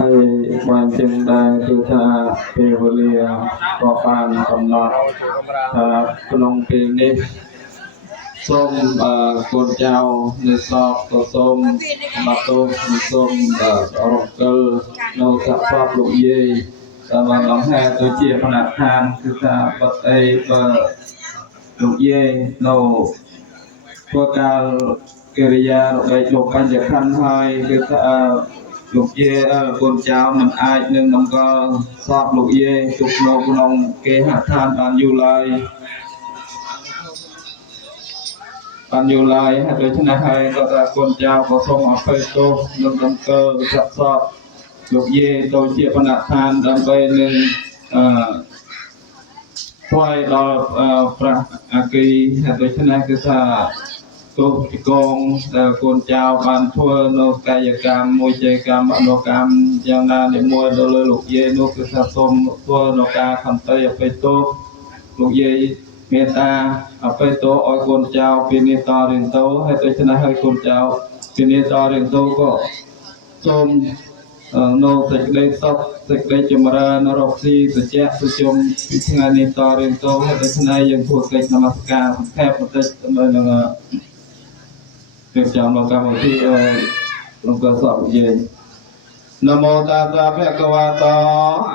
ហើយបានជាងដែរគឺថាពេលវេលាក៏បានកំណត់ក្នុងពេលនេះសូមកូនចៅនៅសពក៏សូមបាទោសូមរំកិលនៅសាសពលោកយាយដែលបានអង្ហែទៅជាគណៈឋានគឺថាបតីបើលោកយាយនៅធ្វើការកិរិយារបស់លោកបញ្ញខណ្ឌហើយគឺថាលោកយាយកូនចៅមិនអាចនឹងតម្កល់សពលោកយាយទុកនៅក្នុងគេហដ្ឋានបានយូរឡើយហើយដូច្នេះហើយក៏ថាកូនចៅក៏សូមអភ័យទោសនឹងតម្កល់ចាត់សពលោកយាយទៅជាគណៈឋានដើម្បីនឹងថ្វាយដល់ព្រះអគិហើយដូច្នេះគឺថាទោសទីកងដែលកូនចៅបានធ្វើនៅកាយកម្មមួយចៃកម្មអនុកម្មយ៉ាងណានិមន្តទៅលើលោកយាយនោះគឺថាសូមធ្វើនៅការខន្តីអភ័យទោសលោកយាយមេត្តាអភ័យទោសឲ្យកូនចៅពីនេះតរៀងទៅហើយដូច្នេះហើយកូនចៅពីនេះតរៀងទៅក៏សូមនៅសេចក្តីសុខសេចក្តីចម្រើនរកស៊ីសុជៈសុជុំពីថ្ងៃនេះតរៀងទៅហើយដូច្នេះយើងធ្វើកិច្ចនមស្ការសង្ខេបបន្តិចដើម្បីនឹងរៀបចំដល់កម្មវិធីលោកក៏សពយើងនមោតាសៈភគវតោ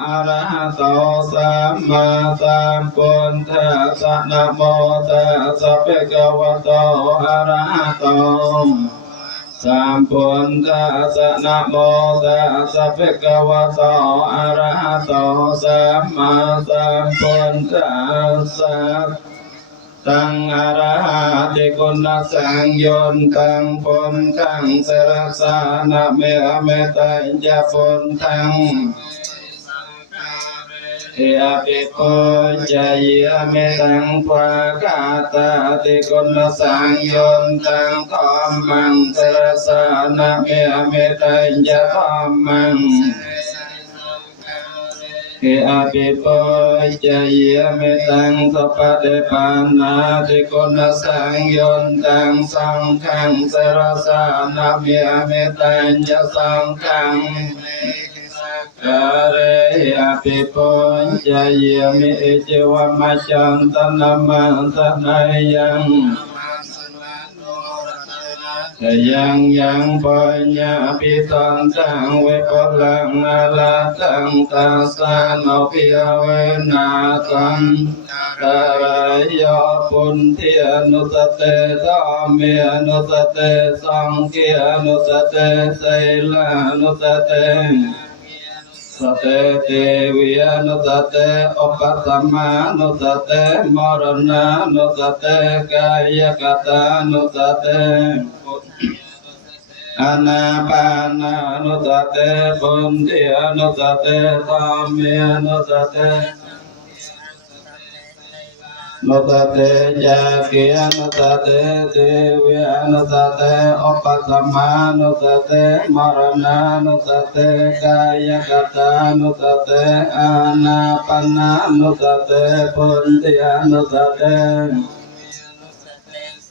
អរហតោសម្មាសម្ពុទ្ធស្សៈនមោតាសៈភគវតោអរហតោសម្ពុទ្ធស្សៈនមោតាសៈភគវតោអរហតោសម្មាសម្ពុទ្ធស្សៈตังอรหัติคุณสังโยนตังปุณทังสรสานะเมเมตัญญาปุณทังเอภิปุจจยเมตังภวากาตาติคุณสังโยนตังธรรมังสรสานะเมเมตัญญาธรรมังเอภิปุจจยเมตังสัพพะเดปานาติคุณสังโยนตังสังฆังสรสานะเมเมตัญญาสังฆังกะเรอภิปุจจยเมเจวะมัจจันตนะมังสนัยยังยังยังปัญญาปิตังตังเวปลังอาลาตังตาสานอภิเวนาตังกะรายโยปุณทิอนุสเตธัมเมอนุสเตสังฆิอนุสเตไสลานุสเตสเตเตวิอนุสเตอุปสัมมานุสเตมรณานุสเตกายกตานุสเตอานาปานานุสเตปุณทิอนุสเตธัมเมอนุสเตนุสเตจักขิอนุสเตเทวิอนุสเตอุปสัมมานุสเตมรณานุสเตกายกตานุสเตอานาปานานุสเตปุณทิอนุสเต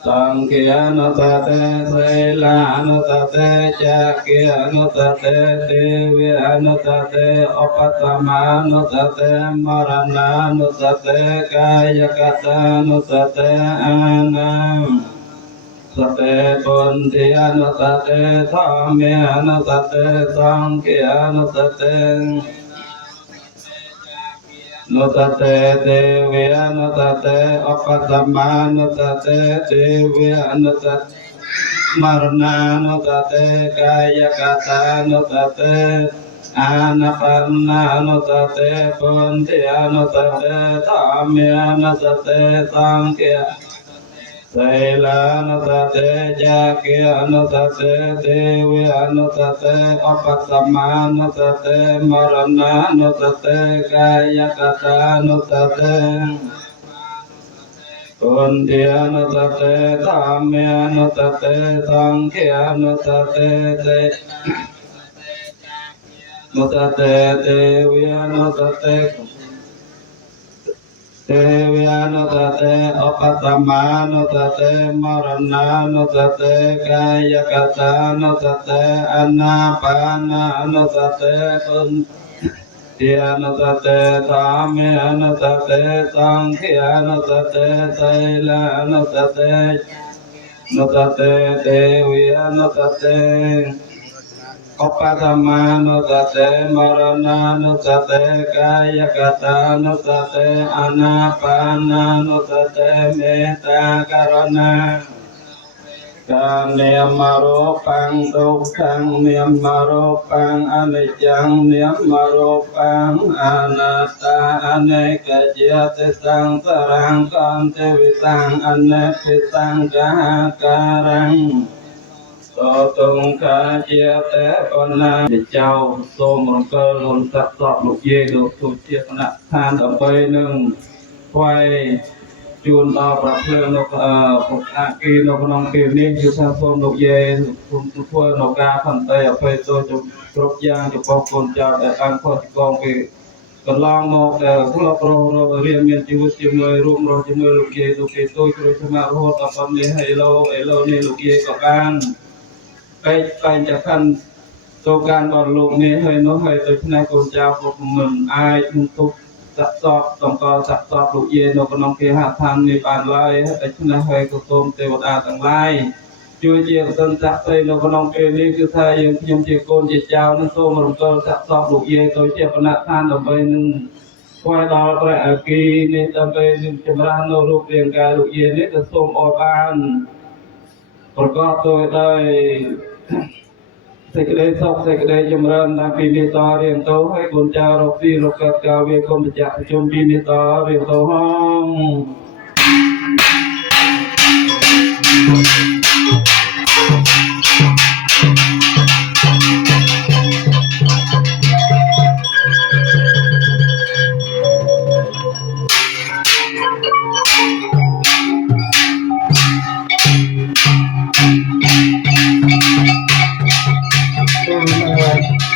สังฆานุสเตไสลานุสเตจักขิอนุสเตเทวิอนุสเตอุปสัมมานุสเตมรณานุสเตกายกตานุสเตอานาสเตปุณทิอนุสเตธัมเมอนุสเตสังฆานุสเตนุสเตเทวิอนุสเตอุปสัมมานุสเตเทวิอนุสเตมรณานุสเตกายกตานุสเตอานาปานานุสเตปุณทิอนุสเตธัมเมอนุสเตสังฆาไสลานุสเตจักขิอนุสเตเทวิอนุสเตอุปสัมมานุสเตมรณานุสเตกายกตานุสเตปุณทิอนุสเตธัมเมอนุสเตสังฆานุสเตเตนุสเตเทวิอนุสเตเท วิอนุตเตอปัตตมานุตเตมรณานุตเตกายกตานุตเตอนาปานานุตเตปุญเทียนุตเตธรรมอนุตเตสังฆานุตเตไตลานุตเตนุตเตเตวิอนุตเตอุปธรรมานุตเตมรณานุตเตกายกตานุตเตอนาปานานุตเตเมตตากรุณาการเนียมรูปังทุกขังเนียมรูปังอนิจจังเนียมรูปังอนัตตาอเนกเจติสังสรังกันเทวิสังอเนปิสังกาการังตรงกาเจตปนาเจ้าโสมรเกลนสัตสอบลูกเยลูกทุกเจตนาทานต่อไปหนึ่งไฟจูนต่อประเพณนกปกอากีนกน้องเกมนี้อยู่ทางโซนนกเยคุณทั่วนกกาพันเตยไปตัวจุกครบยางจุกปอกคนเจ้าแต่การพอดกองไปก็ลองมองแต่พวกเราเรียนเมียนชีวิตชีวิตรูปเราชีวิตลูกเยลูกเกตัวช่วยสมาโรต่อความนี้ให้เราในลูกเยกับการไปจากท่านตัวการบอลลูกนี้ให้น้องให้ตัวชนะคนเจ้าพวกมึงอายมึงทุกสักสอบต้องก็สักสอบลูกเย็นนกน้องเกหาทางในบ้านไร่ให้ชนะให้กุศลเทวดาต่างไร่ช่วยเจียตันจักใส่นกน้องเกนี้คือไทยยังยมเจียโกนเจียเจ้านั่นโตมันก็สักสอบลูกเย็นตัวเจียปนัดทานต่อไปหนึ่งควายดาวประอากีนี่ต่อไปหนึ่งจำราโนรูปเรียงกายลูกเย็นนี่จะส่งออกบ้านประกอบโดยได้សេចក្តីសុខសេចក្តីចម្រើនតាមពីនេះតរៀងទៅឲ្យគុណចារកទីរកកាត់កាវេគុំប្រជុំពីនេះតរៀងទៅហង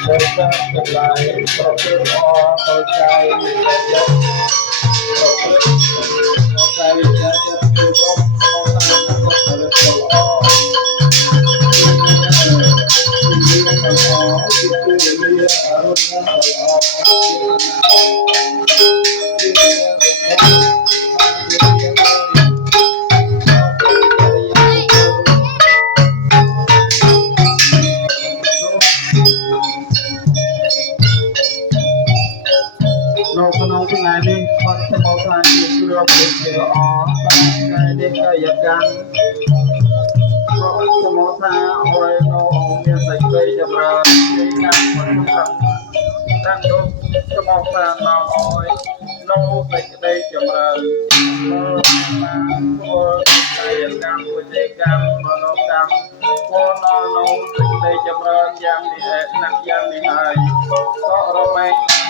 ได้ทราบจากลายประพฤติอต่อใจจะประพฤติต่อใจจะคือรบต่อตามนักประพฤติต่อที่นี่ต่อที่คือเรียอารมณ์เราขนมทั้งหลายนี้วัดสมทานอยู่เพื่อเป็นเชื้ออ๋อปานกายเด็กก็อยากกันเพราะสมทานเอาไว้เราเอาเมียใส่ใจจำเริญในงานวันทั้งตั้งโดยสมทานเราเอาไว้เราใส่ใจจำเริญมาตัวใจกรรมตัวใจกรรมมโนกรรมพอนอนงใส่ใจจำเริญอย่างนี้หนักอย่างนี้หายก็เราไม่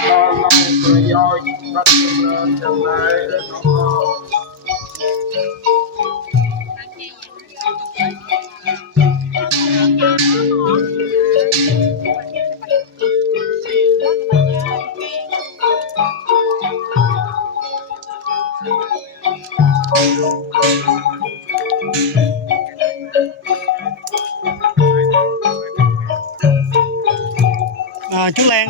นอนลงประโยชน์รักจำเริญจำเลยน้องchút lên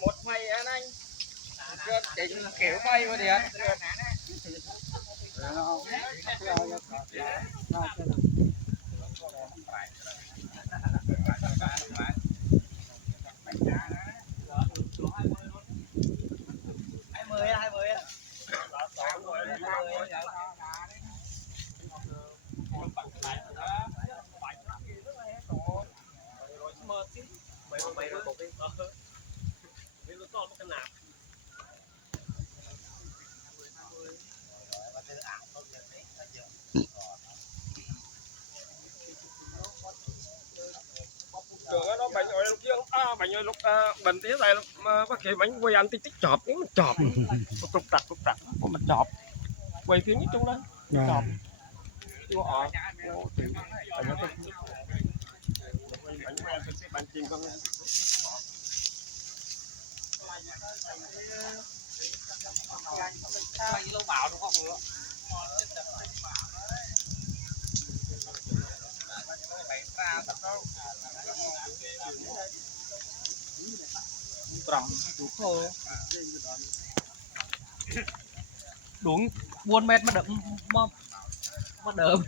một mày anh chính kiểu mày mà điện nó bánh rồi lúc kia bánh rồi lúc bánh tí này lúc bác kể bánh quay ăn tích tích chọp cũng chọp tục tặc mà chọp quay phía nhất trong đó chọp chưa họ bánh chim con lâu bảo đúng không nữa đúng 4 mét mà đậm mà đậm